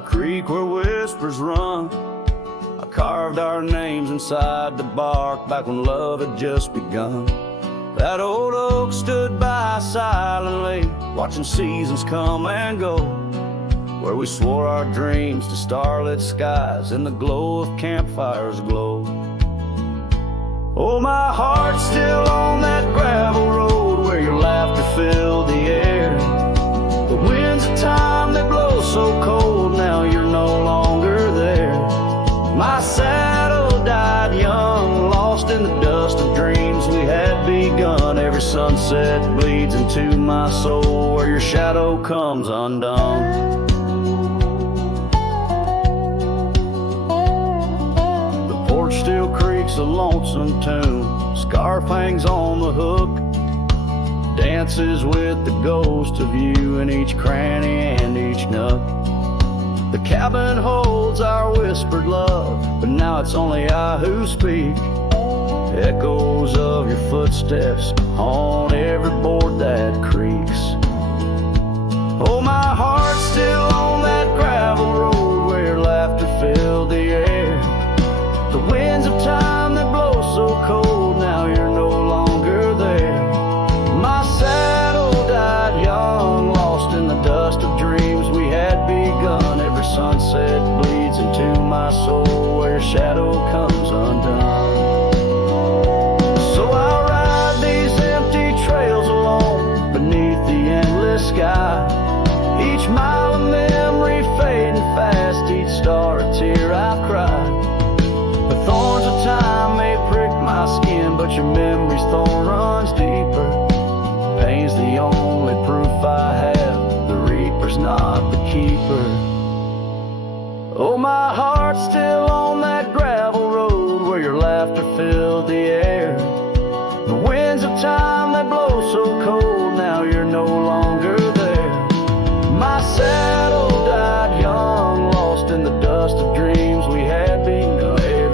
the creek where whispers run. I carved our names inside the bark back when love had just begun. That old oak stood by silently, watching seasons come and go, where we swore our dreams to starlit skies and the glow of campfires glow. Oh, my heart's still on that gravel road where your laughter filled the air. The winds of time, they blow so cold, now you're no longer there. My saddle died young, lost in the dust of dreams we had begun. Every sunset bleeds into my soul where your shadow comes undone. Still creaks a lonesome tune, scarf hangs on the hook, dances with the ghost of you in each cranny and each nook. The cabin holds our whispered love, but now it's only I who speak. Echoes of your footsteps on every board that creaks. Oh, my heart's still on that gravel road where your laughter filled the air. The winds of time that blow so cold, now you're no longer there. My saddle died young, lost in the dust of dreams we had begun. Every sunset bleeds into my soul where your shadow comes undone. So I ride these empty trails alone beneath the endless sky. Each mile of memory fading fast, each star a tear I've cried. The thorns of time may prick my skin, but your memory's thorn runs deeper. Pain's the only proof I have, the reaper's not the keeper. Oh, my heart's still on that gravel road where your laughter filled the air. The winds of time that blow so cold, now you're no longer there. My saddle died young, lost in the dust of dreams we had begun.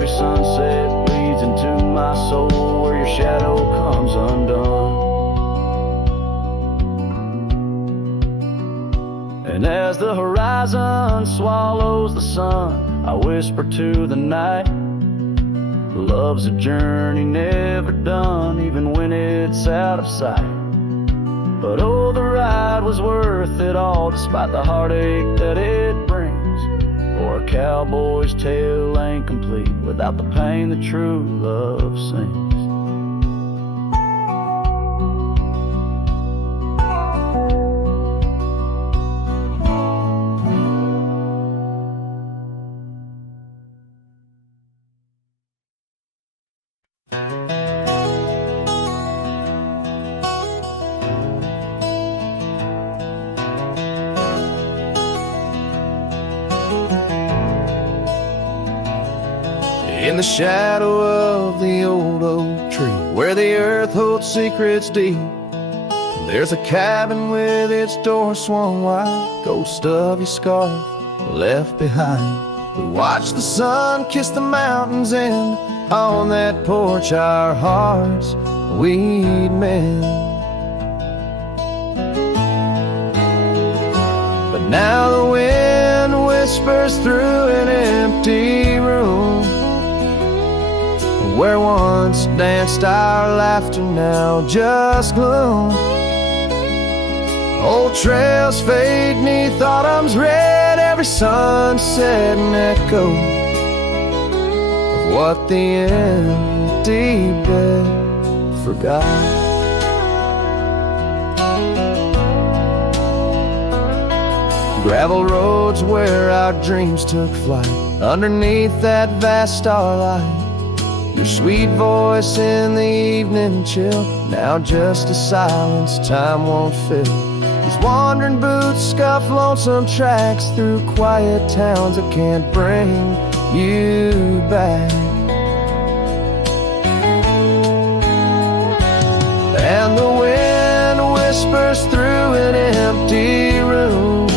Sunset bleeds into my soul where your shadow comes undone. And as the horizon swallows the sun, I whisper to the night, love's a journey never done, even when it's out of sight. But oh, the ride was worth it all, despite the heartache that it brings. For a cowboy's tale ain't complete without the pain that true love sings. In the shadow of the old oak tree, where the earth holds secrets deep, there's a cabin with its door swung wide, ghost of your scarf left behind. We watch the sun kiss the mountains, and on that porch our hearts we'd mend. But now the wind whispers through an empty room, where once danced our laughter, now just gloom. Old trails fade neath autumn's red, every sunset an echo of what the empty bed forgot. Gravel roads where our dreams took flight, underneath that vast starlight. Your sweet voice in the evening chill, now just a silence time won't fill. These wandering boots scuff lonesome tracks through quiet towns that can't bring you back. And the wind whispers through an empty room,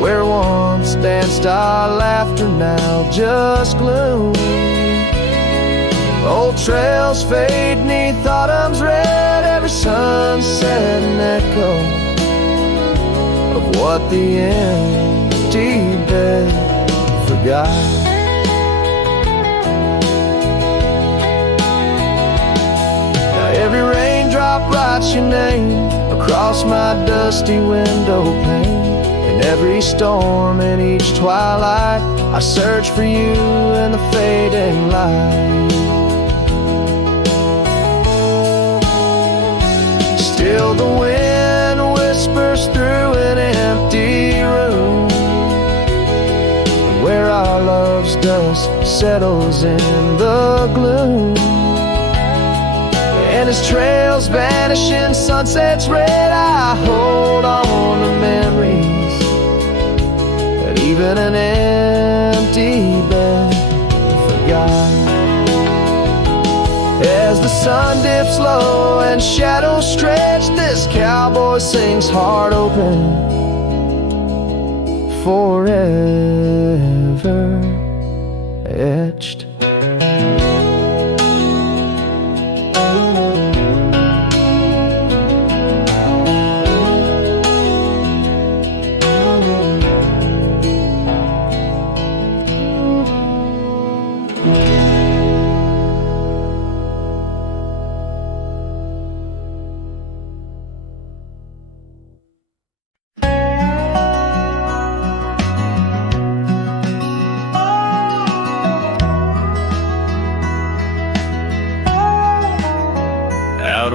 where once danced our laughter, now just gloom. Old trails fade neath autumn's red, every sunset an echo of what the end forgot. Now every raindrop writes your name across my dusty window pane. In every storm, in each twilight, I search for you in the fading light. Still the wind whispers through an empty room, where our love's dust settles in the gloom. And as trails vanish in sunset's red, I hold on to memories that even an empty bed forgot. As the sun dips low and shadows stretch, this cowboy sings heart open, forever etched.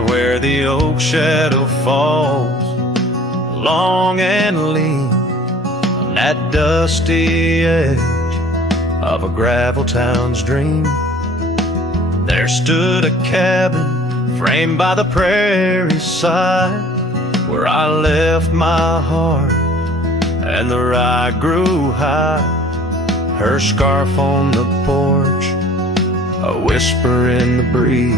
Where the oak shadow falls, long and lean, on that dusty edge of a gravel town's dream, there stood a cabin framed by the prairie side, where I left my heart and the rye grew high. Her scarf on the porch, a whisper in the breeze,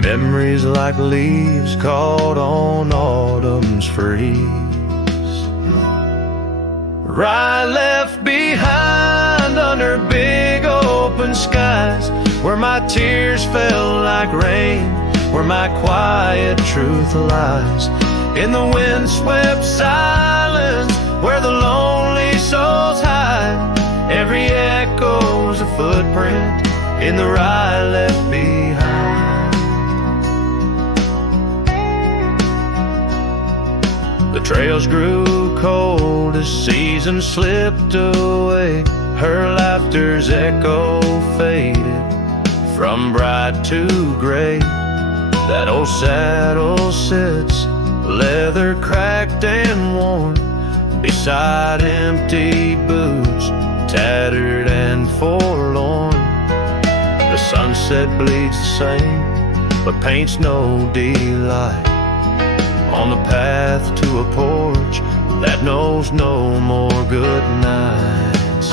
memories like leaves caught on autumn's freeze. Rye left behind under big open skies, where my tears fell like rain, where my quiet truth lies. In the windswept silence, where the lonely souls hide, every echo's a footprint in the rye left behind. The trails grew cold as seasons slipped away. Her laughter's echo faded from bright to gray. That old saddle sits, leather cracked and worn, beside empty boots, tattered and forlorn. The sunset bleeds the same, but paints no delight on the path to a porch that knows no more good nights.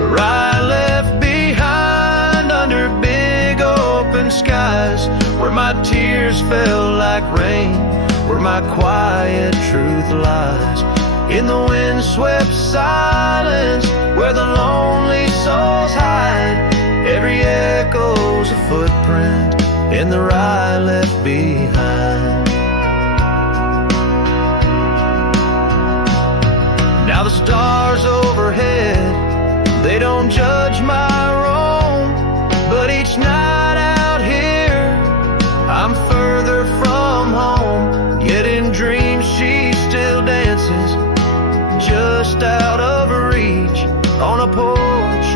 Rye left behind under big open skies, where my tears fell like rain, where my quiet truth lies. In the windswept silence, where the lonely souls hide, every echo's a footprint in the rye left behind. Now the stars overhead, they don't judge my wrong, but each night out here, I'm further from home. Yet in dreams she still dances, just out of reach, on a porch,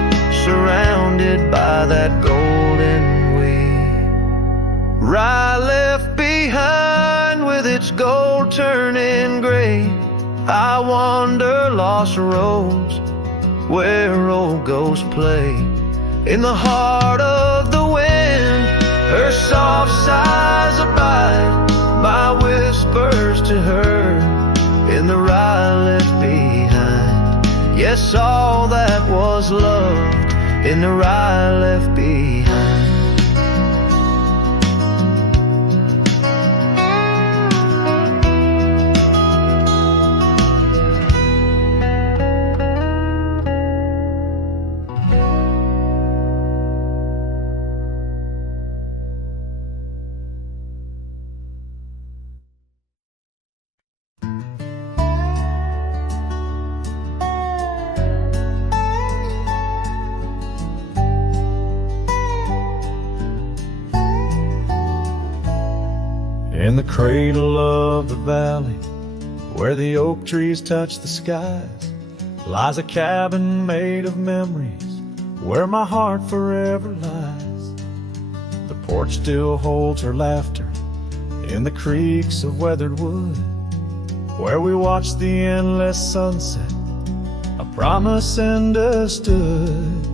surrounded by that golden wheat. Rye left behind with its gold turning gray, I wander lost roads where old ghosts play. In the heart of the wind, her soft sighs abide, my whispers to her in the rye left behind. Yes, all that was loved in the rye left behind. In the cradle of the valley, where the oak trees touch the skies, lies a cabin made of memories, where my heart forever lies. The porch still holds her laughter in the creaks of weathered wood, where we watched the endless sunset, a promise understood.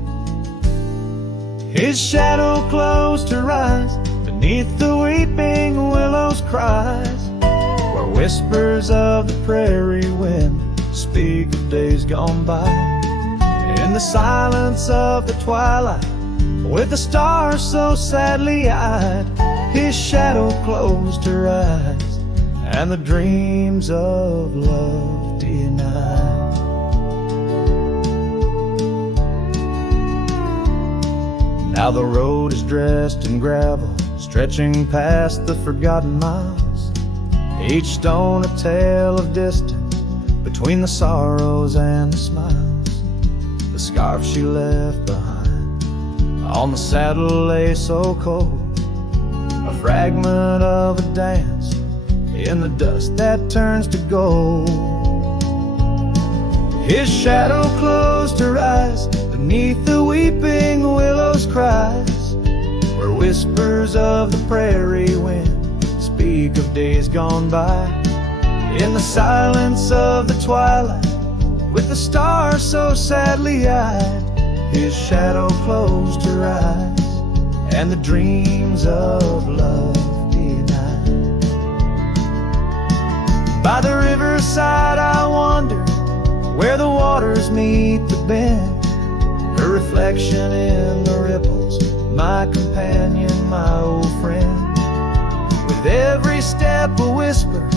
His shadow closed her eyes beneath the weeping willows' cries, where whispers of the prairie wind speak of days gone by. In the silence of the twilight, with the stars so sadly eyed, his shadow closed her eyes, and the dreams of love denied. Now the road is dressed in gravel, stretching past the forgotten miles, each stone a tale of distance between the sorrows and the smiles. The scarf she left behind on the saddle lay so cold, a fragment of a dance in the dust that turns to gold. His shadow closed her eyes beneath the weeping willows' cries, where whispers of the prairie wind speak of days gone by. In the silence of the twilight, with the stars so sadly eyed, his shadow closed her eyes, and the dreams of love denied. By the riverside I wander, where the waters meet the bend, her reflection in the ripples, my companion, my old friend. With every step a whisper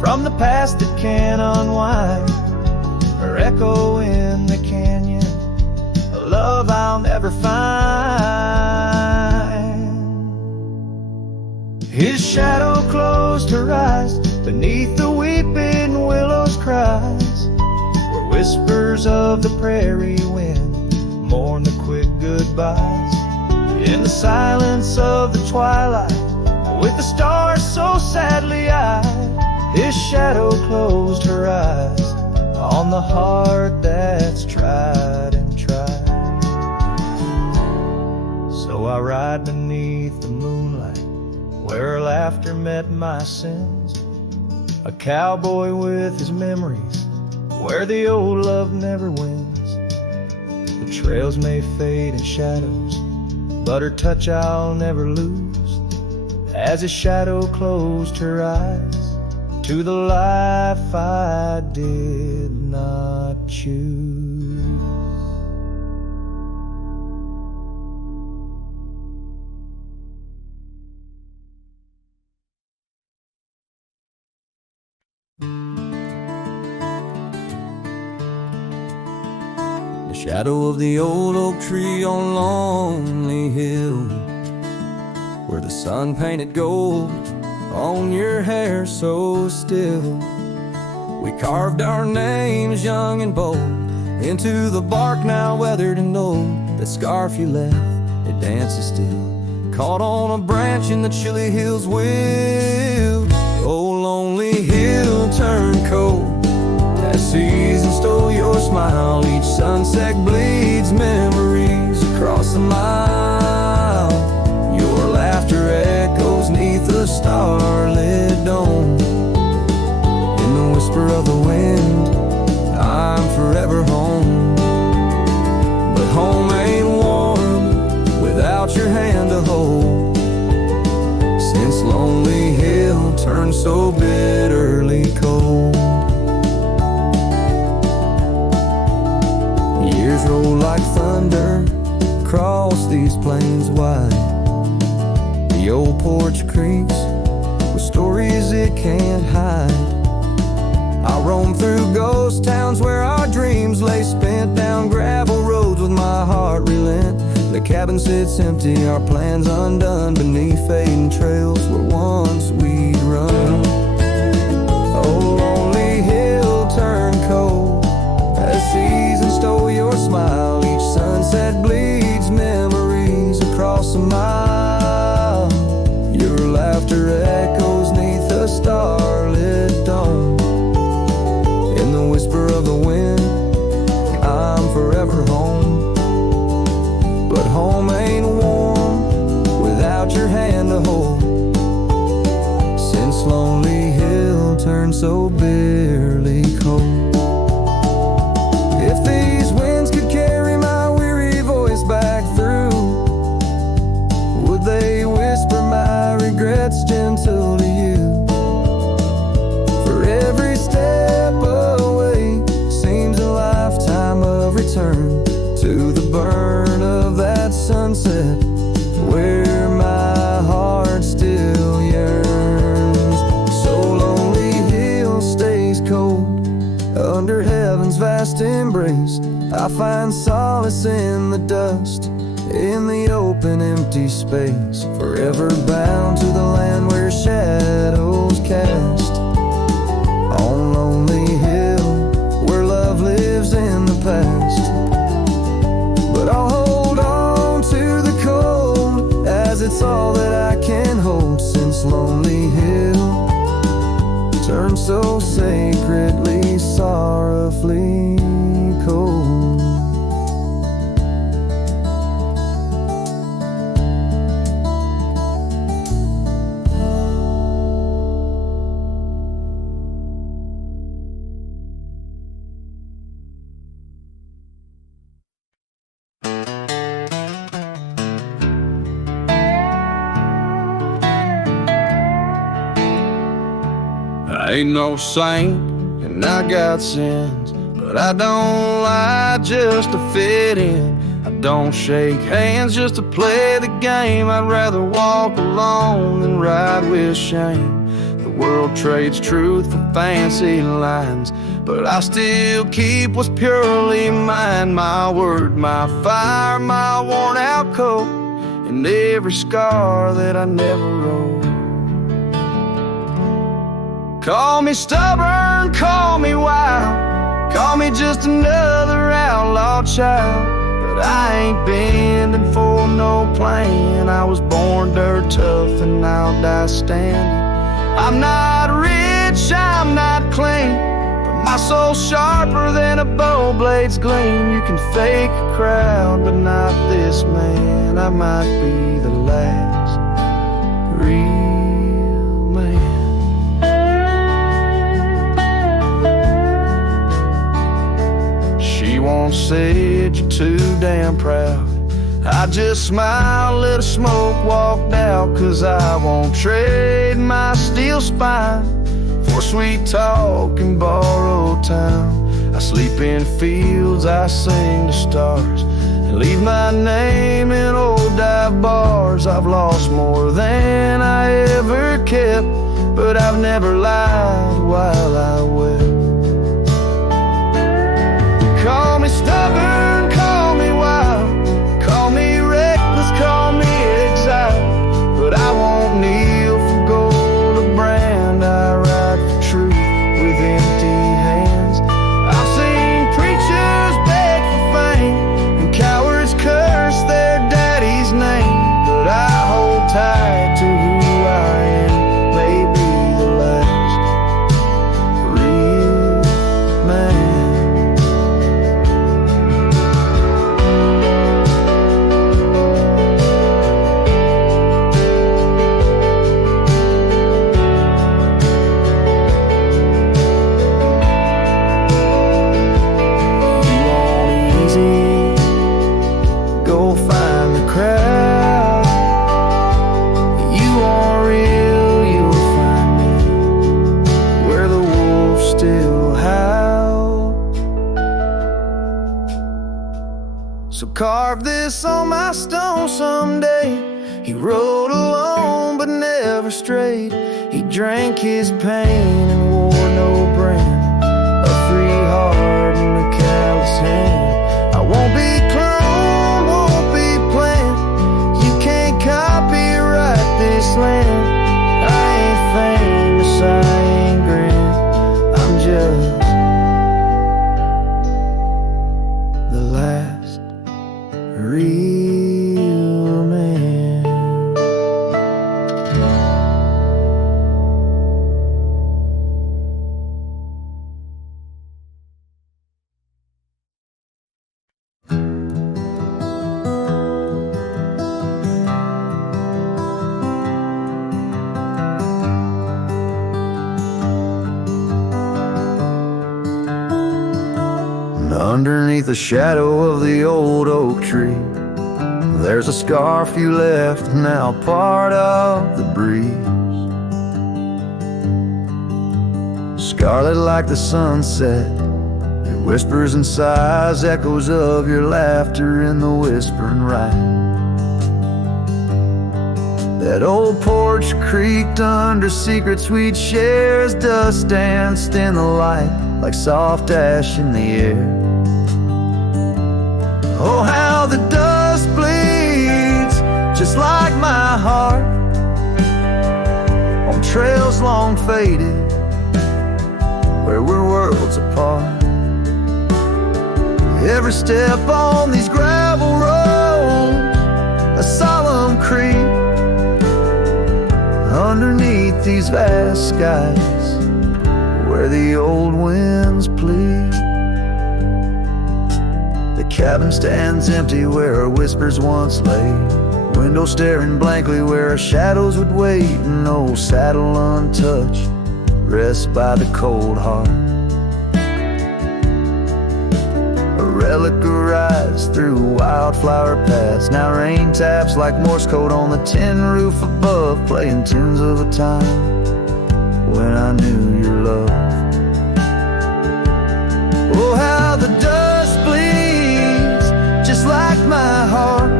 from the past that can unwind, her echo in the canyon, a love I'll never find. His shadow closed her eyes beneath the weeping willows' cries, where whispers of the prairie wind mourn the quick goodbyes. In the silence of the twilight, with the stars so sadly eyed, his shadow closed her eyes on the heart that's tried and tried. So I ride beneath the moonlight, where her laughter met my sins, a cowboy with his memories, where the old love never wins. The trails may fade in shadows, but her touch I'll never lose, as his shadow closed her eyes to the life I did not choose. The shadow of the old oak tree on Lonely Hill, where the sun painted gold on your hair so still. We carved our names young and bold into the bark now weathered and old. That scarf you left, it dances still, caught on a branch in the chilly hills wild. Oh, lonely hill turned cold as season stole your smile. Each sunset bleeds memories across the mile. Your laughter echoes neath the starlit dome. In the whisper of the wind, I'm forever home. But home ain't warm without your hand to hold, since Lonely Hill turned so bitterly cold. Years roll like thunder across these plains wide. The old porch creaks with stories it can't hide. I roam through ghost towns where our dreams lay spent, down gravel roads with my heart relent. The cabin sits empty, our plans undone, beneath fading trails where once we'd run. Oh, lonely hill turned cold as season stole your smile. Each sunset bleeds memories across a mile. Your laughter echoes near wind, I'm forever home. But home ain't warm without your hand to hold. Since Lonely Hill turned so bitterly cold. If these winds could carry my weary voice back through, would they whisper my regrets gentle to you? For every step away seems a lifetime of return to the burn of that sunset where my heart still yearns. So Lonely Hill stays cold under heaven's vast embrace. I find solace in the dust, in the open empty space, forever bound to the land where shadows cast. On Lonely Hill, where love lives in the past. But I'll hold on to the cold, as it's all that I can hold. Since Lonely Hill turned so sacredly, sorrowfully cold. I ain't no saint and I got sins, but I don't lie just to fit in. I don't shake hands just to play the game. I'd rather walk alone than ride with shame. The world trades truth for fancy lines, but I still keep what's purely mine. My word, my fire, my worn out coat, and every scar that I never wrote. Call me stubborn, call me wild, call me just another outlaw child, but I ain't bending for no plan. I was born dirt tough and I'll die standing. I'm not rich, I'm not clean, but my soul's sharper than a bow blade's gleam. You can fake a crowd, but not this man. I might be the last real man. She once said you're too damn proud. I just smiled, let her smoke, walked out, 'cause I won't trade my steel spine for sweet talk and borrowed time. I sleep in fields, I sing to stars, and leave my name in old dive bars. I've lost more than I ever kept, but I've never lied while I wept. Call me stubborn, call me wild, call me reckless, call me exiled, but I won't kneel for gold or brand. I ride for truth with empty hands. I've seen preachers beg for fame and cowards curse their daddy's name, but I hold tight to who I am. Maybe the last real man. So carve this on my stone someday. He rode alone but never strayed. He drank his pain and wore no brand. A free heart and a callous hand. I won't be cloned, won't be planned. You can't copyright this land. I ain't famous, I ain't grand. I'm just the last real man. Underneath the shadow of the old oak tree, there's a scarf you left, now part of the breeze. Scarlet like the sunset, it whispers and sighs, echoes of your laughter in the whispering ride. That old porch creaked under secrets we'd share as dust danced in the light like soft ash in the air. Oh, how the dust bleeds just like my heart on trails long faded where we're worlds apart. Every step on these gravel roads, a solemn creep underneath these vast skies where the old winds plead. The cabin stands empty where our whispers once lay, window staring blankly where our shadows would wait. An old saddle untouched rests by the cold heart, a relic arrives through wildflower paths. Now rain taps like Morse code on the tin roof above, playing tunes of a time when I knew your love. Oh, how the dust bleeds just like my heart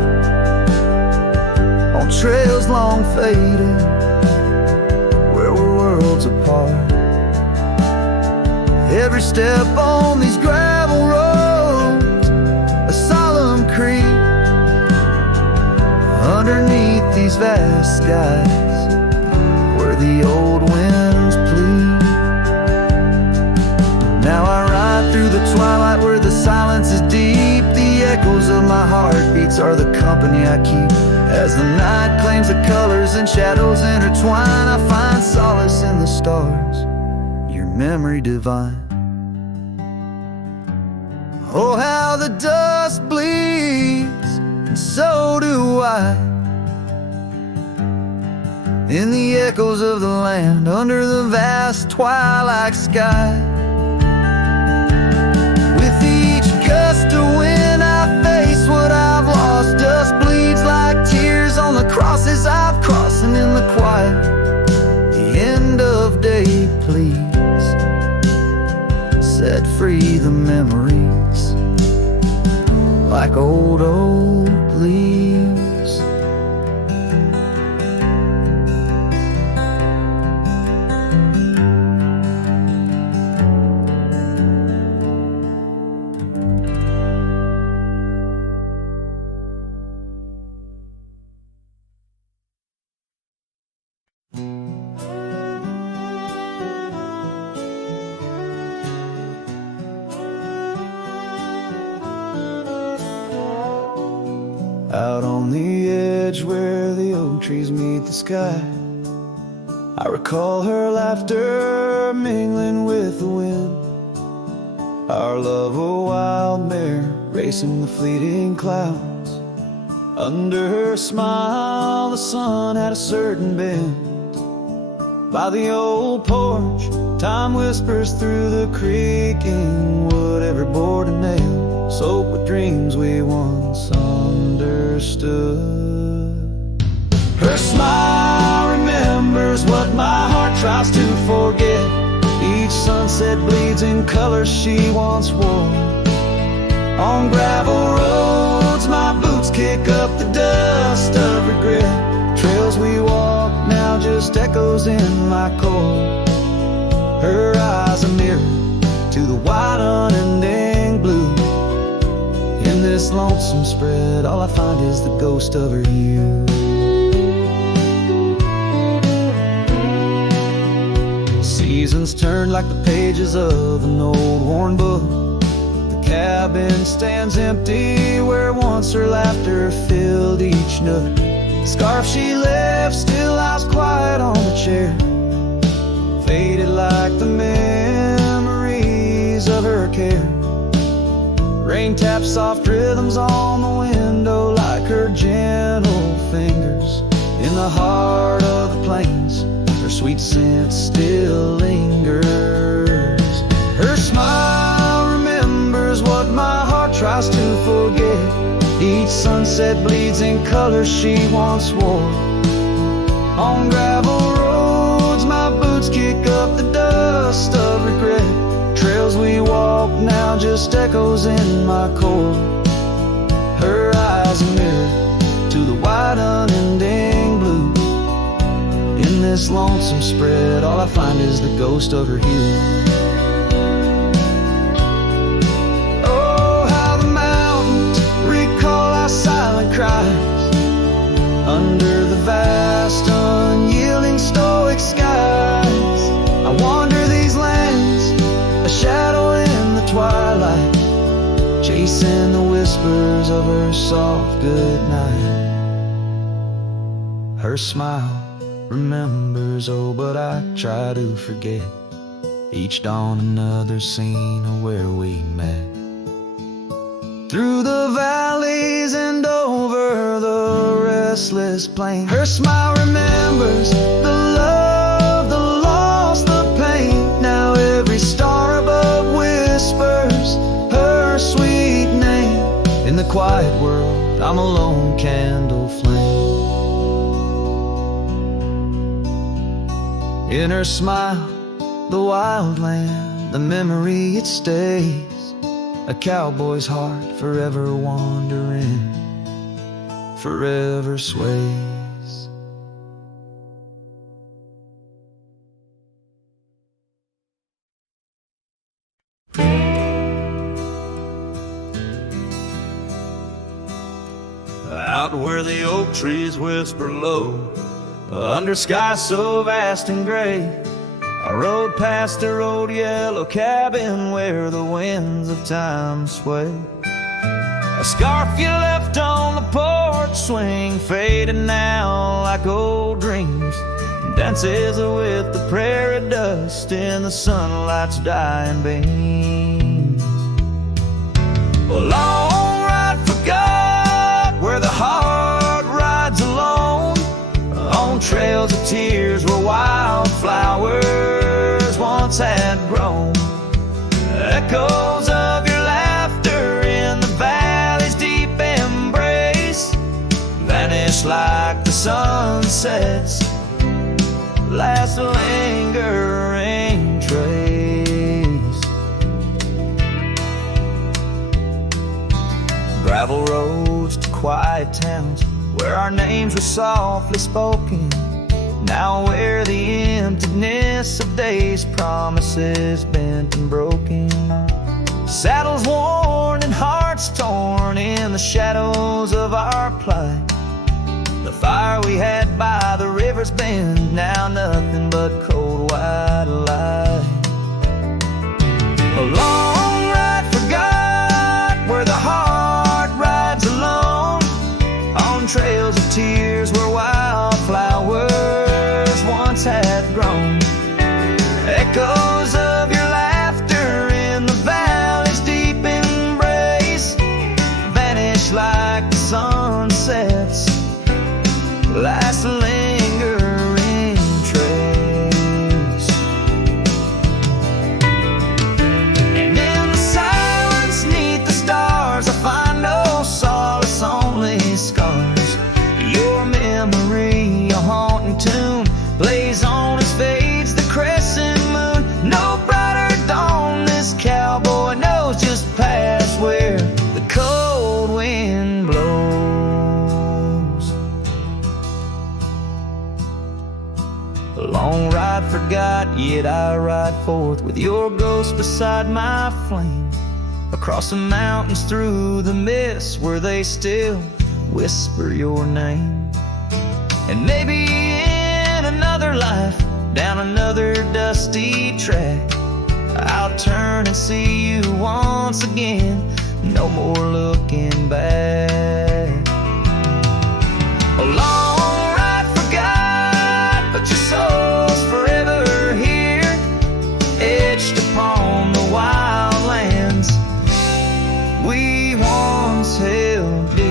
on trails long faded where we're worlds apart. Every step on these gravel roads, a solemn creep underneath these vast skies where the old winds plead. Now I ride through the twilight where the silence is deep. The echoes of my heartbeats are the company I keep. As the night claims the colors and shadows intertwine, I find solace in the stars, your memory divine. Oh, how the dust bleeds, and so do I, in the echoes of the land under the vast twilight sky. With each gust of wind I face what I've lost. Dust bleeds like tears on the crosses I've crossed. And in the quiet, the end of day, please set free the memories like old oak leaves. Out on the edge where the oak trees meet the sky, I recall her laughter mingling with the wind. Our love a wild mare racing the fleeting clouds. Under her smile the sun had a certain bend. By the old porch time whispers through the creaking wood. Every board and nail soaked with dreams we once understood. Her smile remembers what my heart tries to forget. Each sunset bleeds in colors she once wore. On gravel roads my boots kick up the dust of regret. Trails we walk now just echoes in my core. Her eyes a mirror to the wide unending blue. In this lonesome spread all I find is the ghost of her hue. Seasons turn like the pages of an old worn book. The cabin stands empty where once her laughter filled each nook. The scarf she left still lies quiet on the chair, faded like the memories of her care. Rain taps soft rhythms on the window like her gentle fingers. In the heart of the plains her sweet scent still lingers. Her smile remembers what tries to forget. Each sunset bleeds in colors she once wore. On gravel roads my boots kick up the dust of regret. Trails we walk now just echoes in my core. Her eyes a mirror to the wide unending blue. In this lonesome spread all I find is the ghost of her hue. Oh, how the mountains recall our silent cries under the vast unyielding stoic skies. I wander these lands, a shadow in the twilight, chasing the whispers of her soft goodnight. Her smile remembers, oh, but I try to forget. Each dawn another scene of where we met. Through the valleys and over the restless plain, her smile remembers the love, the loss, the pain. Now every star above whispers her sweet name. In the quiet world I'm a lone candle flame. In her smile, the wild land, the memory it stays. A cowboy's heart forever wandering, forever sways. Out where the oak trees whisper low, under skies so vast and gray, I rode past a old yellow cabin where the winds of time sway. A scarf you left on the porch swing, faded now like old dreams. Dances with the prairie dust in the sunlight's dying beams. A long ride forgot where the heart rides alone, on trails of tears where wildflowers once had grown. Echoes of your laughter in the valley's deep embrace vanish like the sunset's last lingering trace. Gravel roads to quiet towns where our names were softly spoken, now where the emptiness of days' promises bent and broken. Saddles worn and hearts torn in the shadows of our plight. The fire we had by the river's bend, now nothing but cold white light. A long ride forgot where the heart rides alone, on trails of tears where wildflowers once had grown. Echoes of your laughter in the valley's deep embrace vanish like the sunset's last lingering trace. And in the silence neath the stars I find no solace, only scars. Your memory, a haunting tune, plays on as fades the crescent moon. No brighter dawn, this cowboy knows just past where the cold wind blows. A long ride forgot, yet I ride forth with your ghost beside my flame, across the mountains through the mist where they still whisper your name. And maybe in another life, down another dusty track, I'll turn and see you once again, no more looking back. A long ride forgot, but your soul's forever here, etched upon the wild lands we once held dear.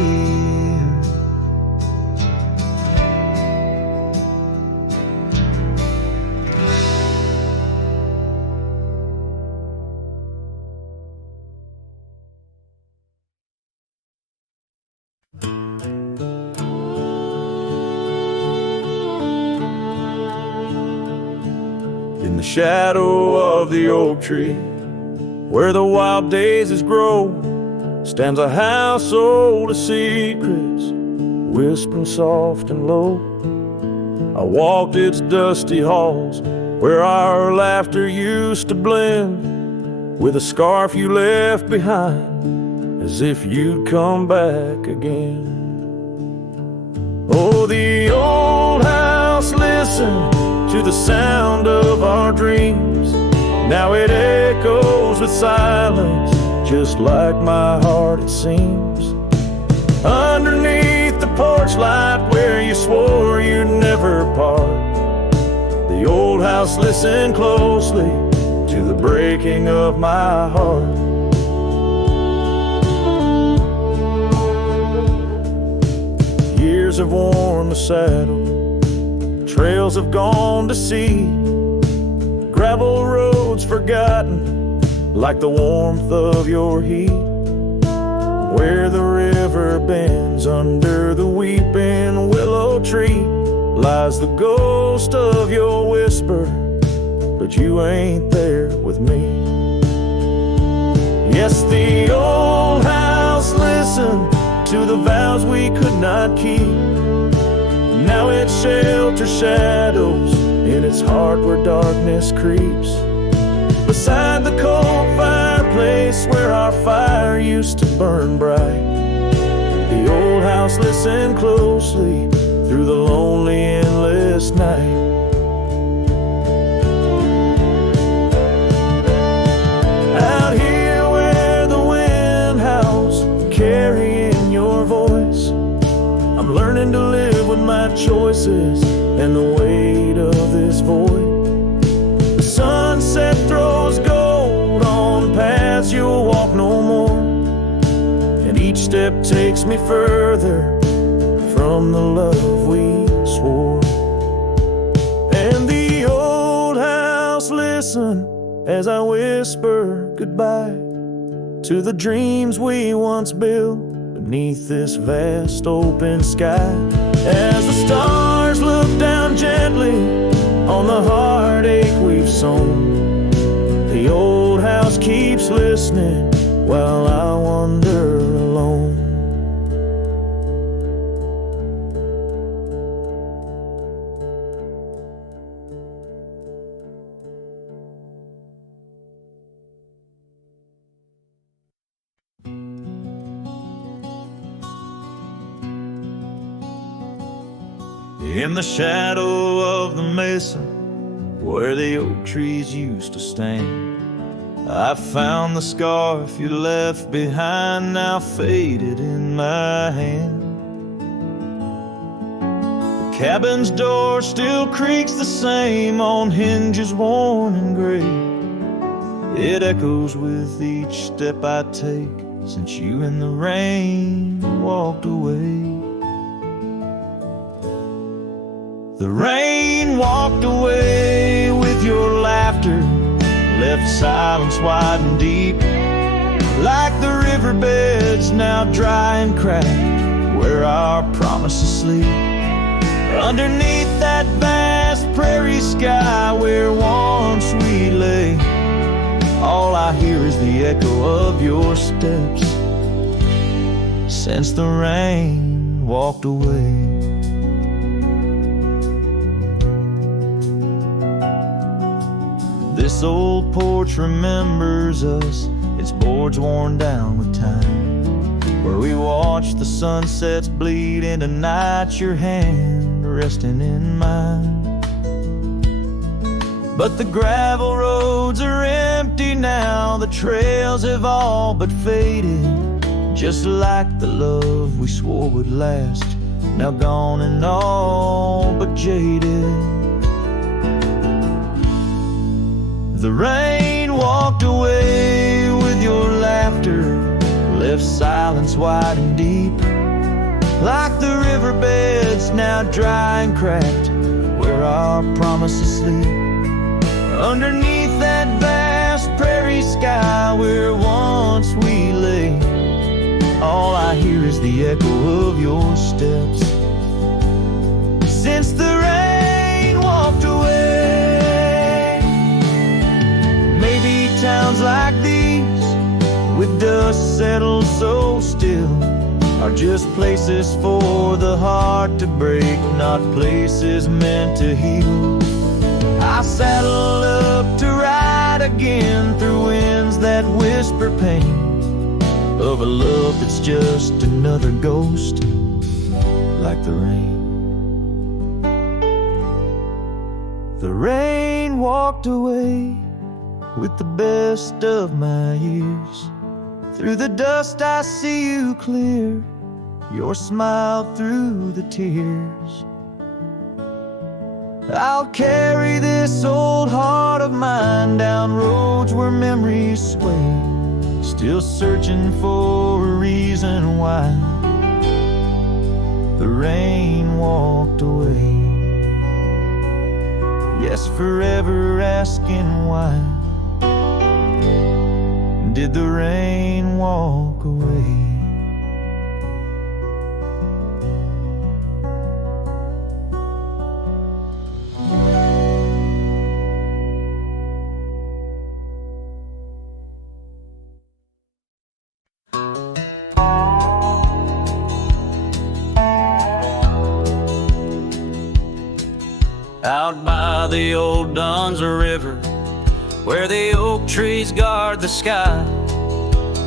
shadow of the oak tree, where the wild daisies grow, stands a house old of secrets, whispering soft and low. I walked its dusty halls, where our laughter used to blend with a scarf you left behind, as if you'd come back again. Oh, the old house listened to the sound of our dreams. Now it echoes with silence, just like my heart it seems. Underneath the porch light where you swore you'd never part, the old house listened closely to the breaking of my heart. Years have worn the saddle, trails have gone to seed, gravel roads forgotten like the warmth of your heat. Where the river bends under the weeping willow tree lies the ghost of your whisper, but you ain't there with me. Yes, the old house listened to the vows we could not keep. Now it shelters shadows in its heart where darkness creeps. Beside the cold fireplace where our fire used to burn bright, the old house listened closely through the lonely endless night. Out here where the wind howls, carrying your voice, I'm learning to live with my choices and the weight of this void. The sunset throws gold on paths you'll walk no more, and each step takes me further from the love we swore. And the old house listen as I whisper goodbye to the dreams we once built beneath this vast open sky. As the stars look down gently on the heartache we've sown, the old house keeps listening while I wander alone. In the shadow of the mesa where the oak trees used to stand, I found the scarf you left behind, now faded in my hand. The cabin's door still creaks the same on hinges worn and gray. It echoes with each step I take since you in the rain walked away. The rain walked away with your laughter, left silence wide and deep, like the riverbeds now dry and cracked where our promises sleep. Underneath that vast prairie sky where once we lay, all I hear is the echo of your steps since the rain walked away. This old porch remembers us, its boards worn down with time, where we watched the sunsets bleed into night, your hand resting in mine. But the gravel roads are empty now, the trails have all but faded, just like the love we swore would last, now gone and all but jaded. The rain walked away with your laughter, left silence wide and deep, like the riverbeds now dry and cracked where our promises sleep. Underneath that vast prairie sky where once we lay, all I hear is the echo of your steps since the rain walked away. ones like these, with dust settled so still, are just places for the heart to break, not places meant to heal. I saddle up to ride again through winds that whisper pain of a love that's just another ghost, like the rain. The rain walked away with the best of my years. Through the dust I see you clear, your smile through the tears. I'll carry this old heart of mine down roads where memories sway, still searching for a reason why the rain walked away. Yes, forever asking why did the rain walk away? Out by the old Duns River, where the oak trees guard the sky,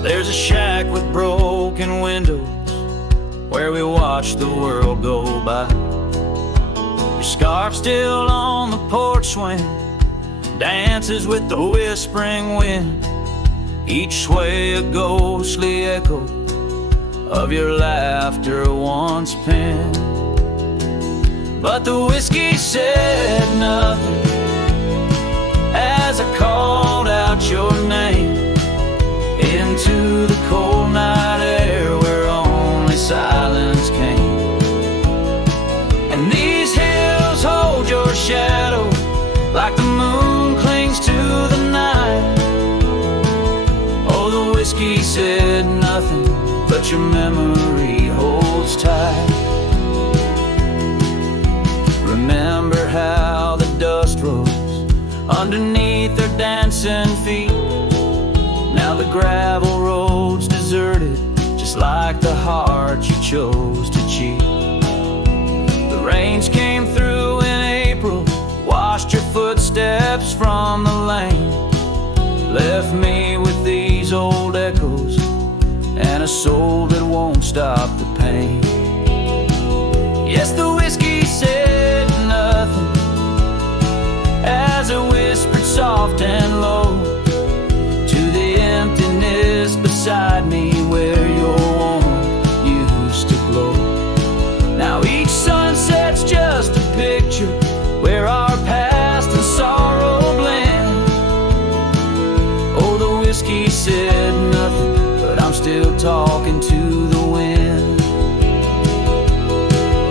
there's a shack with broken windows where we watch the world go by. Your scarf still on the porch swing dances with the whispering wind, each sway a ghostly echo of your laughter once penned. But the whiskey said nothing as I called out your name into the cold night air where only silence came. And these hills hold your shadow like the moon clings to the night. Oh, the whiskey said nothing, but your memory holds tight. Remember how the dust rose underneath their dancing feet. Now the gravel road's deserted, just like the heart you chose to cheat. The rains came through in April, washed your footsteps from the lane, left me with these old echoes and a soul that won't stop the pain. Yes, the whiskey said nothing as it whispered soft and low to the emptiness beside me where your warmth used to glow. Now each sunset's just a picture where our past and sorrow blend. Oh, the whiskey said nothing, but I'm still talking to the wind.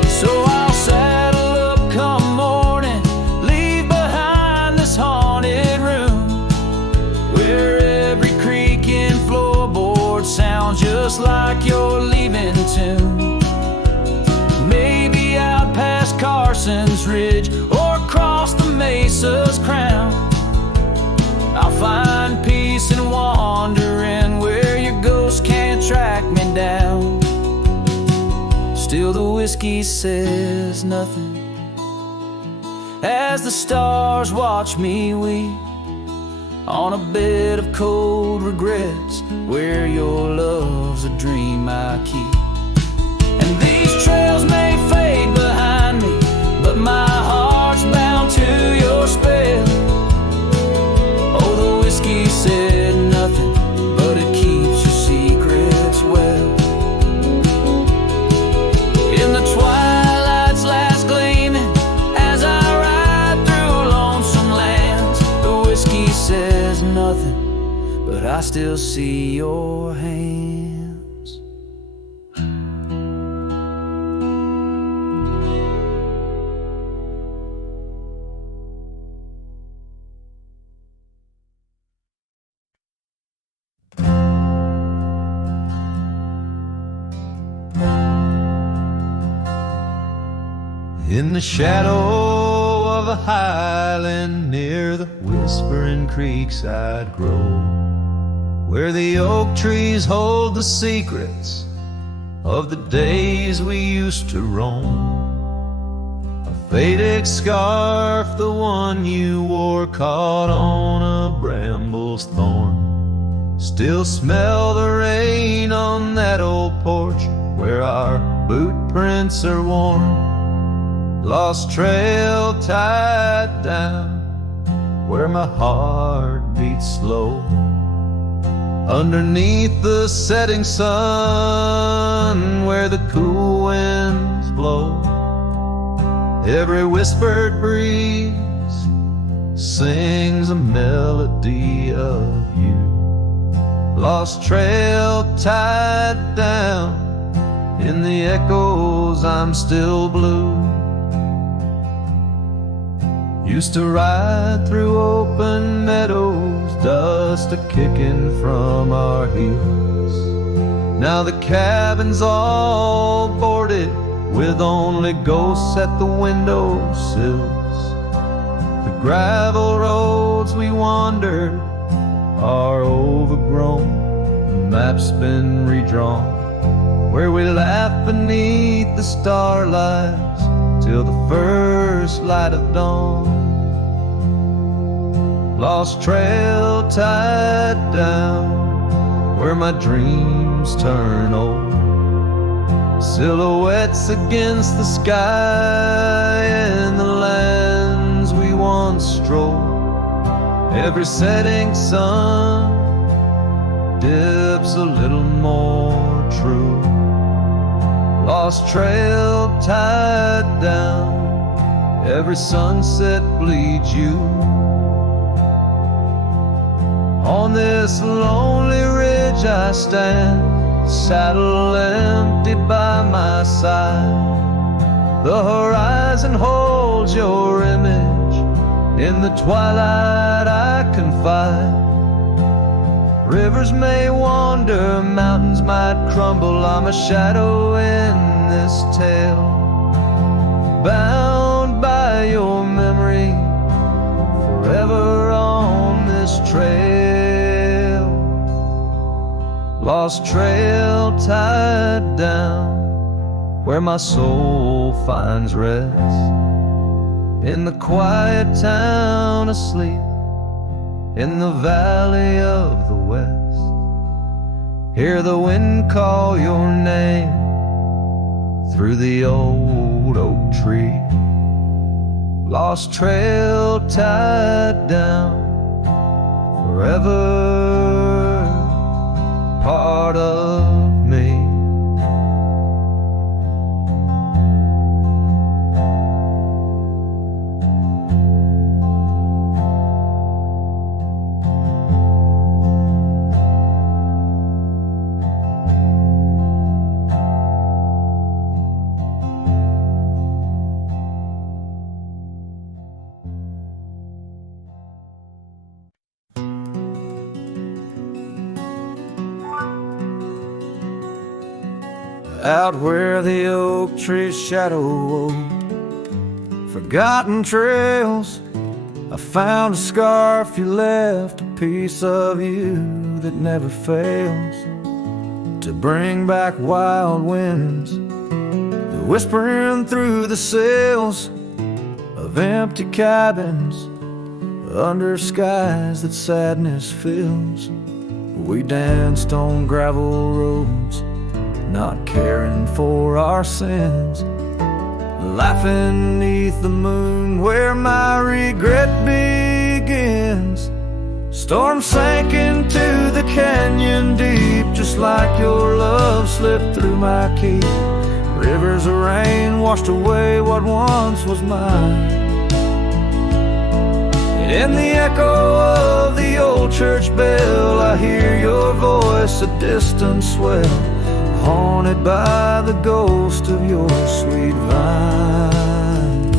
So I'll saddle up come morning, leave behind this haunted room where every creaking floorboard sounds just like your leaving tune. Maybe out past Carson's Ridge or across the mesa's crown, I'll find peace in wandering where your ghost can't track me down. Still the whiskey says nothing as the stars watch me weep on a bed of cold regrets where your love's a dream I keep. And these trails may fade behind me, but my heart's bound to your spell. Oh, the whiskey said nothing, but it keeps your secrets well. In the twilight's last gleaming, as I ride through lonesome lands, the whiskey says nothing, but I still see your hands. In the shadow of a highland near the whispering creeks I'd grow, where the oak trees hold the secrets of the days we used to roam. A faded scarf, the one you wore, caught on a bramble's thorn. Still smell the rain on that old porch where our boot prints are worn. Lost trail tied down where my heart beats slow. Underneath the setting sun where the cool winds blow. Every whispered breeze sings a melody of you. Lost trail tied down in the echoes, I'm still blue. Used to ride through open meadows, dust a-kicking from our heels. Now the cabin's all boarded with only ghosts at the windowsills. The gravel roads we wandered are overgrown, the map's been redrawn, where we laugh beneath the starlights till the first light of dawn. Lost trail tied down where my dreams turn old. Silhouettes against the sky and the lands we once strolled. Every setting sun dips a little more true. Lost trail tied down, every sunset bleeds you. On this lonely ridge I stand, saddle empty by my side. The horizon holds your image, in the twilight I confide. Rivers may wander, mountains might crumble, I'm a shadow in this tale, bound by your memory, forever on this trail. Lost trail tied down where my soul finds rest, in the quiet town asleep, in the valley of the west. Hear the wind call your name through the old oak tree. Lost trail tied down, forever part of me. Out where the oak trees shadow forgotten trails, I found a scarf you left, a piece of you that never fails to bring back wild winds, whispering through the sails of empty cabins under skies that sadness fills. We danced on gravel roads, not caring for our sins, laughing neath the moon where my regret begins. Storm sank into the canyon deep, just like your love slipped through my key. Rivers of rain washed away what once was mine. In the echo of the old church bell, I hear your voice, a distant swell, haunted by the ghost of your sweet vine.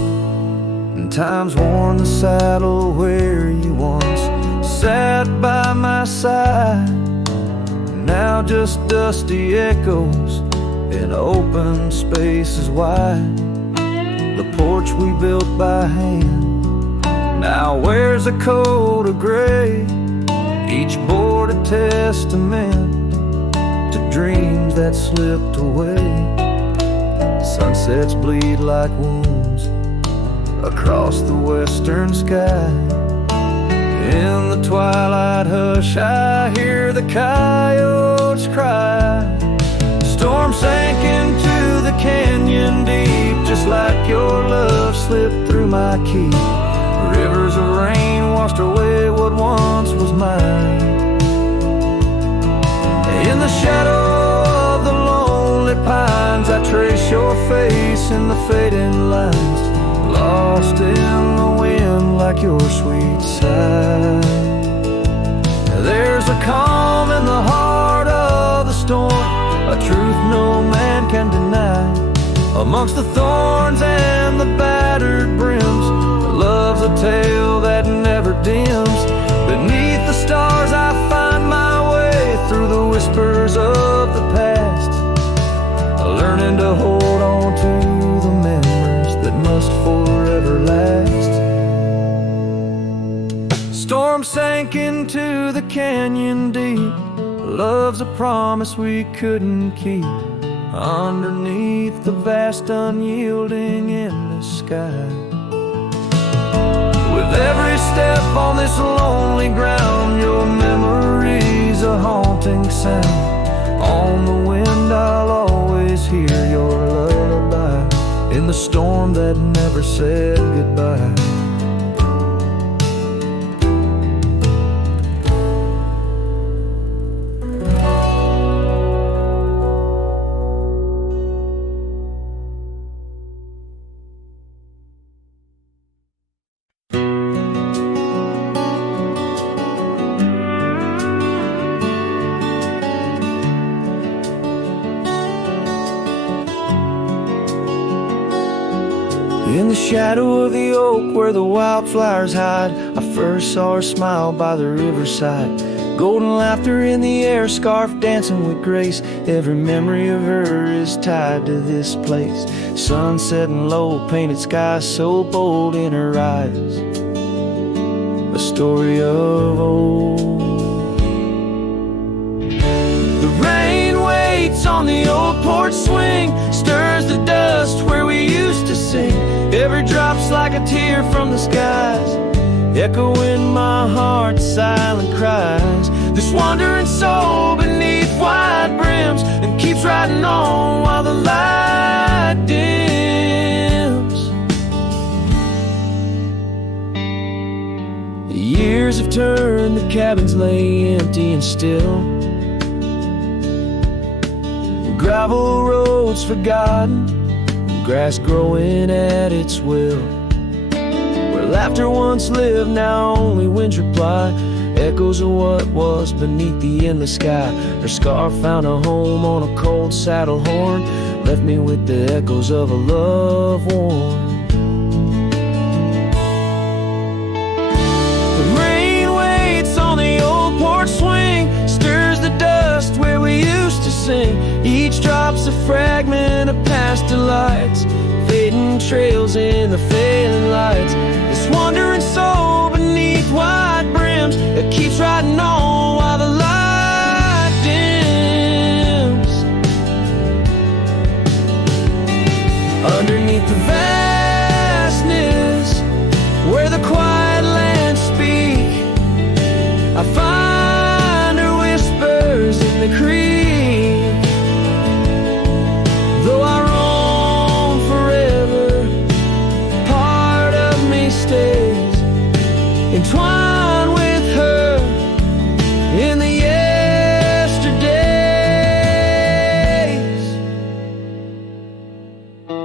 And time's worn the saddle where you once sat by my side, now just dusty echoes in open spaces wide. The porch we built by hand now wears a coat of gray, each board a testament to dreams that slipped away. Sunsets bleed like wounds across the western sky. In the twilight hush, I hear the coyotes cry. Storm sank into the canyon deep, just like your love slipped through my key. Rivers of rain washed away what once was mine. In the shadow of the lonely pines, I trace your face in the fading lines, lost in the wind like your sweet sigh. There's a calm in the heart of the storm, a truth no man can deny. Amongst the thorns and the battered brims, love's a tale that never dims. Beneath the stars I find my way through the whispers of the past, learning to hold on to the memories that must forever last. Storm sank into the canyon deep, love's a promise we couldn't keep. Underneath the vast unyielding endless sky, with every step on this lonely ground, your memory's a haunting sound. On the wind I'll always hear your lullaby, in the storm that never said goodbye. In the shadow of the oak where the wildflowers hide, I first saw her smile by the riverside. Golden laughter in the air, scarf dancing with grace. Every memory of her is tied to this place. Sun setting low, painted skies so bold in her eyes. A story of old. The rain waits on the old porch swing, stirs the dust where we used to sing. Every drop's like a tear from the skies, echo in my heart's silent cries. This wandering soul beneath wide brims, and keeps riding on while the light dims. The years have turned, the cabins lay empty and still. Gravel roads forgotten, grass growing at its will. Where laughter once lived, now only winds reply. Echoes of what was beneath the endless sky. Her scarf found a home on a cold saddle horn, left me with the echoes of a love worn. The rain waits on the old porch swing, stirs the dust where we used to sing. Each drop's a fragment of past delights, fading trails in the failing lights. This wandering soul beneath wide brims, it keeps riding on while the light dims. Underneath the vastness, where the quiet lands speak, I find her whispers in the creek. Though I roam forever, part of me stays entwined with her in the yesterdays.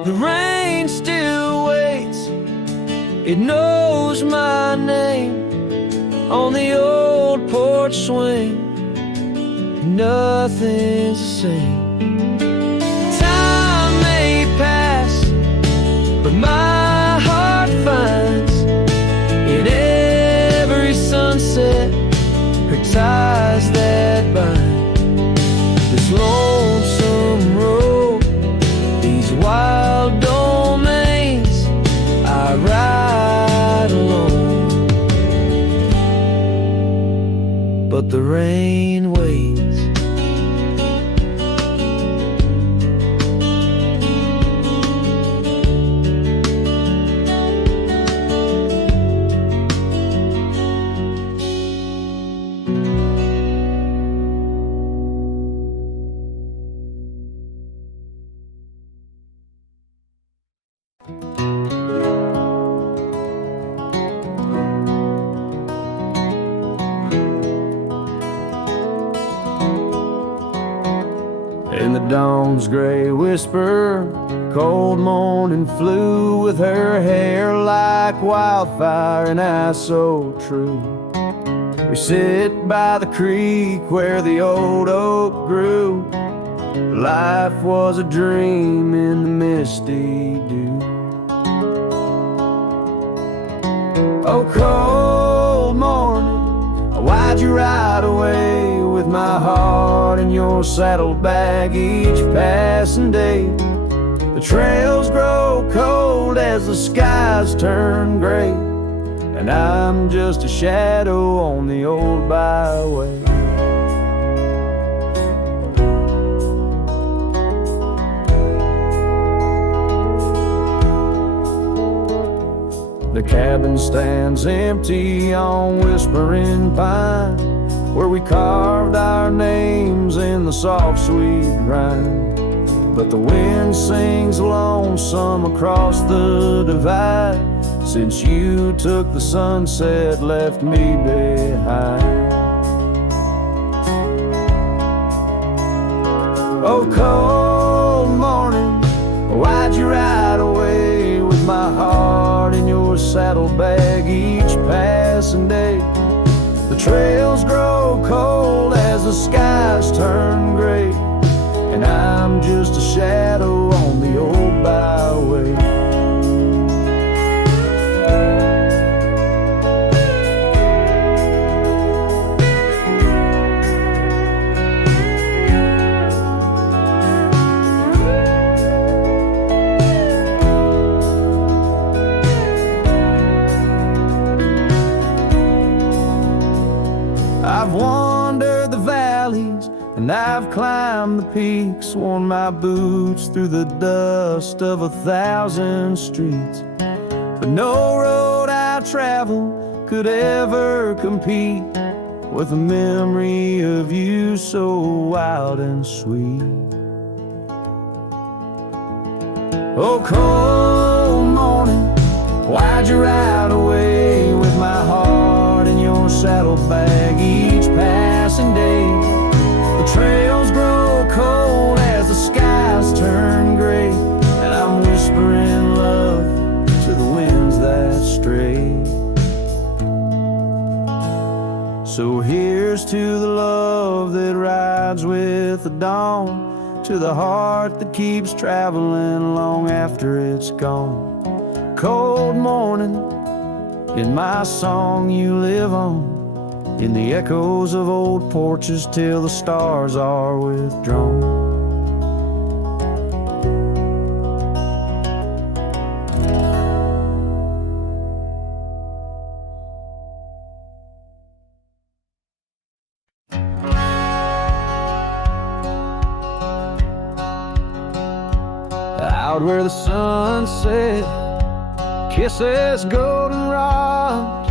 The rain still waits, it knows my name on the old porch swing. Nothing's the same. But my heart finds in every sunset her ties that bind. This lonesome road, these wild domains, I ride alone. but the rain waits. In the dawn's gray whisper, cold morning flew with her hair like wildfire and eyes so true. We sit by the creek where the old oak grew. Life was a dream in the misty dew. Oh, cold morning, why'd you ride away with my heart in your saddlebag each passing day? The trails grow cold as the skies turn gray, and I'm just a shadow on the old byway. The cabin stands empty on Whispering Pine, where we carved our names in the soft sweet rhyme. But the wind sings lonesome across the divide, since you took the sunset, left me behind. Oh, cold morning, why'd you ride away with my heart in your saddlebag each passing day? The trails grow cold as the skies turn gray, and I'm just a shadow on the old byway. I've wandered the valleys and I've climbed the peaks, worn my boots through the dust of 1,000 streets, but no road I travel could ever compete with the memory of you so wild and sweet. Oh, cold morning, why'd you ride away with my heart in your saddlebag each passing day? The trails grow cold as the skies turn gray, and I'm whispering love to the winds that stray. So here's to the love that rides with the dawn, to the heart that keeps traveling long after it's gone. Cold morning, in my song you live on, in the echoes of old porches till the stars are withdrawn. Out where the sunset kisses goldenrod,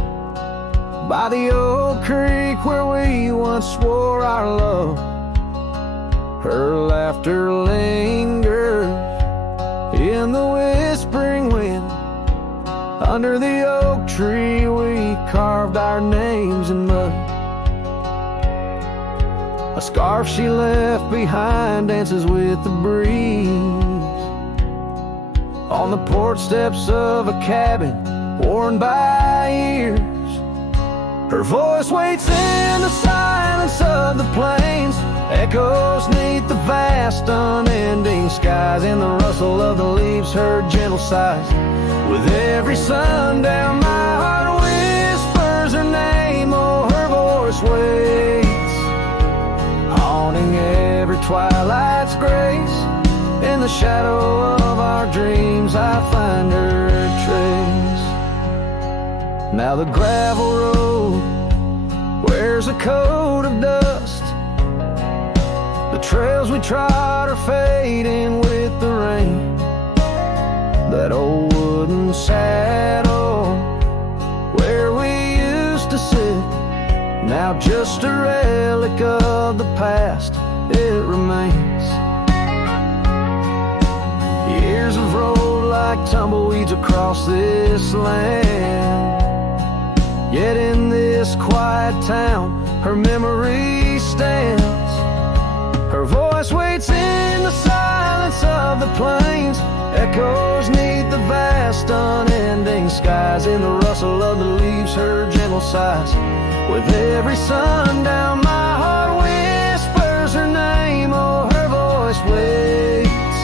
by the old creek where we once swore our love, her laughter lingers in the whispering wind. Under the oak tree we carved our names in mud. A scarf she left behind dances with the breeze on the porch steps of a cabin worn by years. Her voice waits in the silence of the plains, echoes neath the vast unending skies. In the rustle of the leaves her gentle sighs. With every sundown my heart whispers her name. Oh, her voice waits, haunting every twilight's grace. In the shadow of our dreams I find her trace. Now the gravel road wears wears a coat of dust. The trails we trod are fading with the rain. That old wooden saddle where we used to sit, now just a relic of the past, it remains. Years have rolled like tumbleweeds across this land, yet in this quiet town her memory stands. Her voice waits in the silence of the plains, echoes neath the vast unending skies. In the rustle of the leaves her gentle sighs, with every sundown my heart whispers her name. Oh, her voice waits,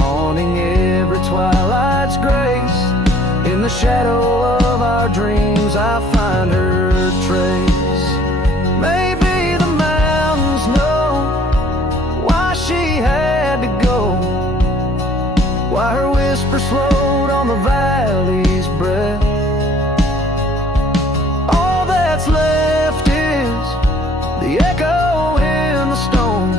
haunting every twilight's grace. In the shadow of our dreams I find her trace. Maybe the mountains know why she had to go, why her whisper slowed on the valley's breath. All that's left is the echo in the stones,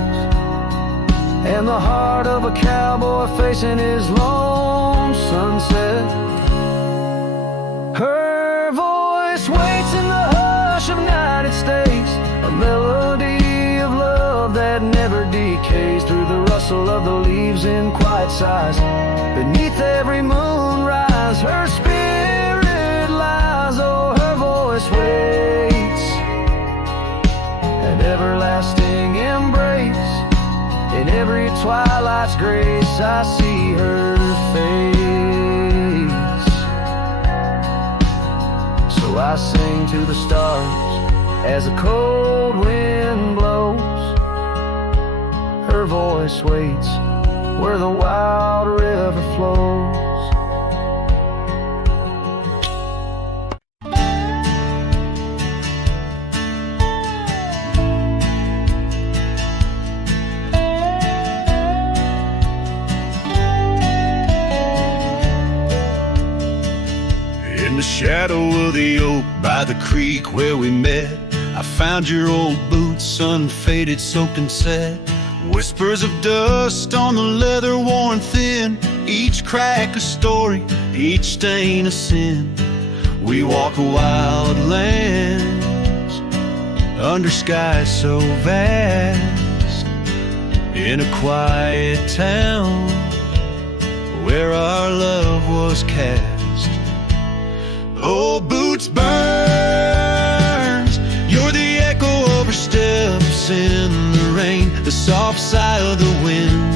and the heart of a cowboy facing his lone sunset. Her voice waits in the hush of night, it stays a melody of love that never decays. Through the rustle of the leaves in quiet sighs, beneath every moonrise her spirit lies. Oh, her voice waits, an everlasting embrace. In every twilight's grace I see her face. So I sing to the stars as the cold wind blows. Her voice waits where the wild river flows. In the shadow of the oak by the creek where we met, I found your old boots, unfaded, soaked and set. Whispers of dust on the leather worn thin, each crack a story, each stain a sin. We walk wild lands under skies so vast, in a quiet town where our love was cast. Old boots burns, you're the echo of her steps in the rain, the soft sigh of the wind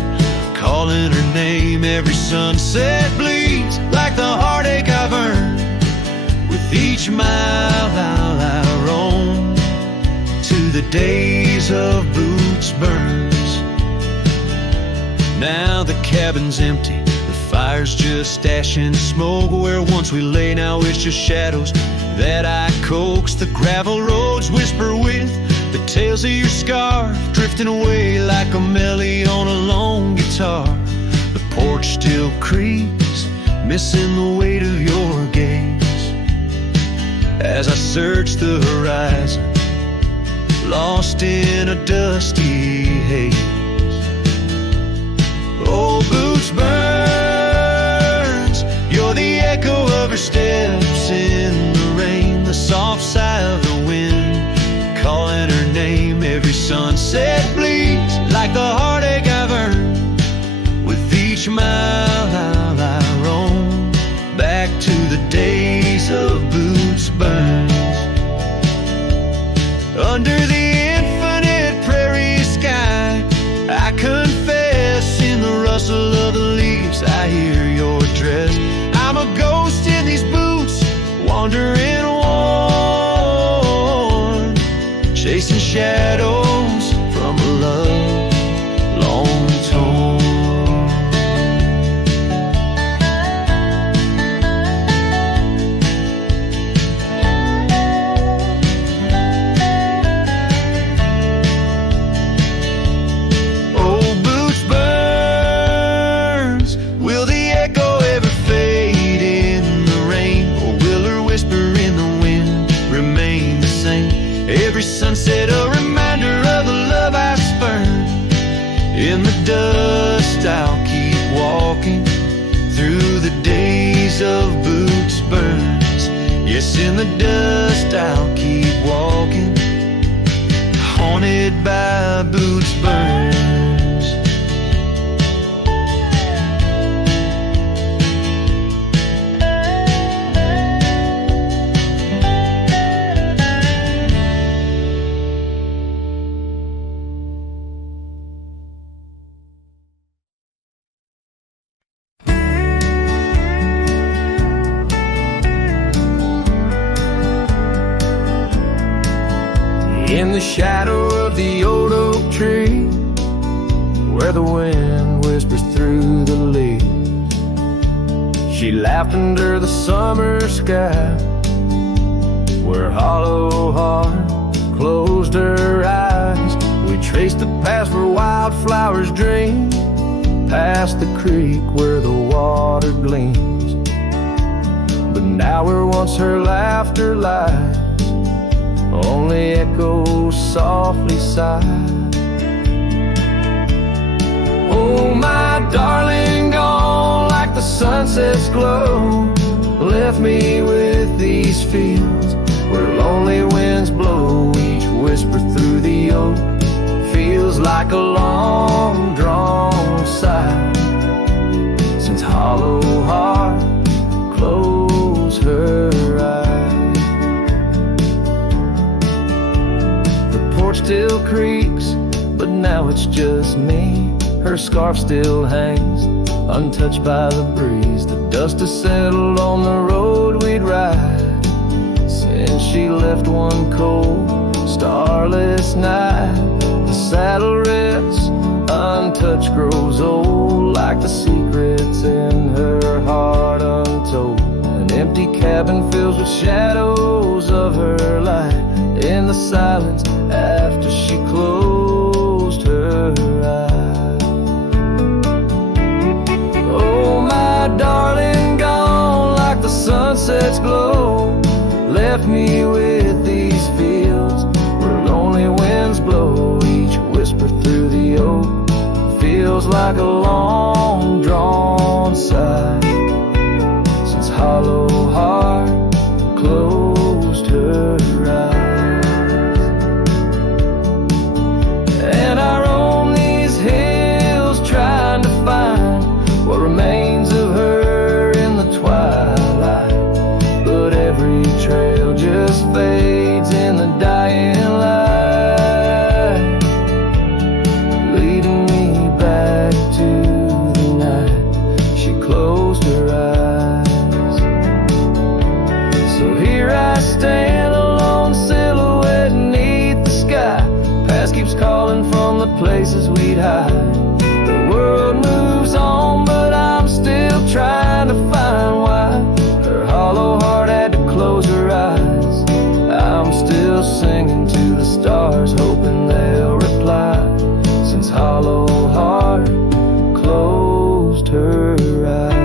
calling her name. Every sunset bleeds like the heartache I've earned. With each mile I roam to the days of Boots Burns. Now the cabin's empty, the fire's just ash and smoke. Where once we lay, now it's just shadows that I coax. The gravel roads whisper with the tales of your scar, drifting away like a melody on a lone guitar. The porch still creaks, missing the weight of your gaze as I search the horizon, lost in a dusty haze. Old Boots burns, you're the echo of her steps in the rain, the soft sigh of the wind calling her name. Every sunset bleeds like the heartache I've earned. With each mile I roam back to the days of Boots Burns. Under the infinite prairie sky, I confess, in the rustle of the leaves I hear your dress. I'm a ghost in these boots, wandering worn, chasing shadows from a dust, I'll keep walking through the days of boots burns. Yes, in the dust, I'll keep walking, haunted by boots burns. In the shadow of the old oak tree, where the wind whispers through the leaves, she laughed under the summer sky, where hollow heart closed her eyes. We traced the path where wildflowers dream, past the creek where the water gleams. But now where once her laughter lies, only echoes softly sigh. Oh, my darling, gone like the sunset's glow, left me with these fields where lonely winds blow. Each whisper through the oak feels like a long drawn sigh, since hollow heart closed her eyes. Still creaks, but now it's just me. Her scarf still hangs, untouched by the breeze. The dust has settled on the road we'd ride since she left one cold, starless night. The saddle rests, untouched, grows old, like the secrets in her heart untold. An empty cabin fills with shadows of her light, in the silence after she closed her eyes. Oh, my darling, gone like the sunset's glow, left me with these fields where lonely winds blow. Each whisper through the oak feels like a long drawn sigh, since hollow heart closed her eyes. And I roam these hills trying to find what remains of her in the twilight, but every trail just fades in the dying light, leading me back to the night she closed her eyes. So here I stand, alone, silhouette beneath the sky. Past keeps calling from the places we'd hide. The world moves on, but I'm still trying to find why her hollow heart had to close her eyes. I'm still singing to the stars, hoping they'll reply, since hollow heart closed her eyes.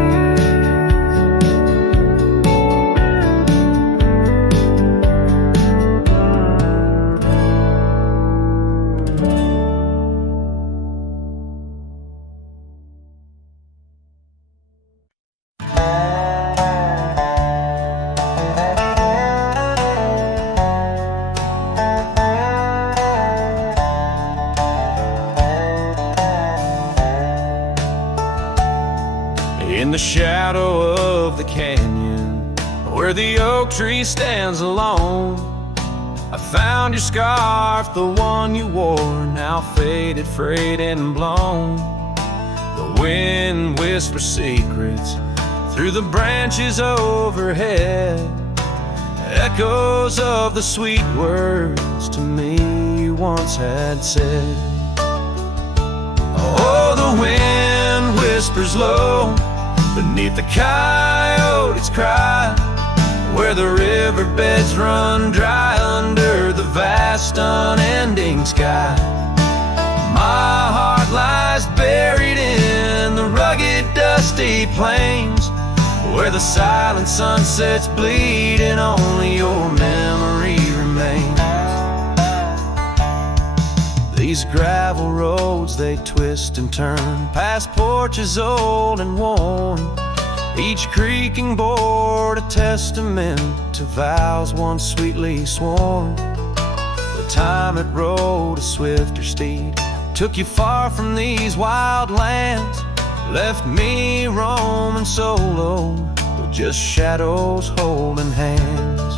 In the shadow of the canyon, where the oak tree stands alone, I found your scarf, the one you wore, now faded, frayed and blown. The wind whispers secrets through the branches overhead, echoes of the sweet words to me you once had said. Oh, the wind whispers low beneath the coyote's cry, where the riverbeds run dry under the vast unending sky. My heart lies buried in the rugged dusty plains, where the silent sunsets bleed and only your memory remains. The These gravel roads, they twist and turn past porches old and worn, each creaking board a testament to vows once sweetly sworn. The time it rode a swifter steed took you far from these wild lands, left me roaming solo with just shadows holding hands.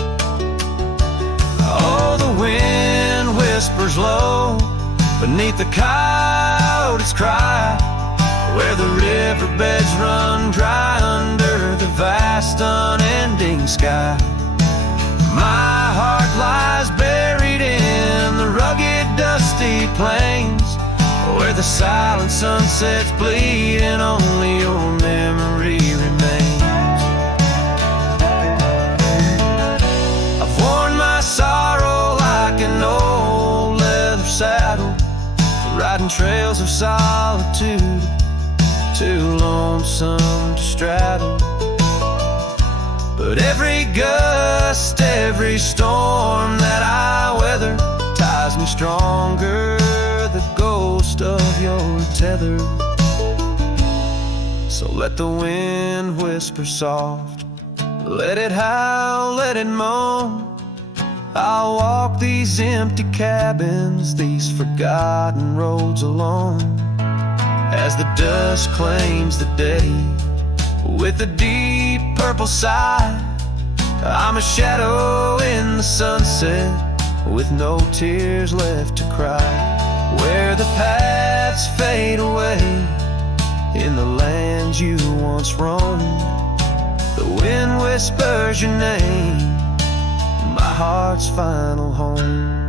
Oh, the wind whispers low beneath the coyote's cry, where the riverbeds run dry under the vast unending sky. My heart lies buried in the rugged dusty plains, where the silent sunsets bleed and only your memory remains. I've worn my sorrow like an old leather saddle, riding trails of solitude, too lonesome to straddle. But every gust, every storm that I weather ties me stronger, the ghost of your tether. So let the wind whisper soft, let it howl, let it moan. I'll walk these empty cabins, these forgotten roads alone, as the dust claims the day with a deep purple sigh. I'm a shadow in the sunset with no tears left to cry, where the paths fade away in the lands you once roamed. The wind whispers your name, my heart's final home.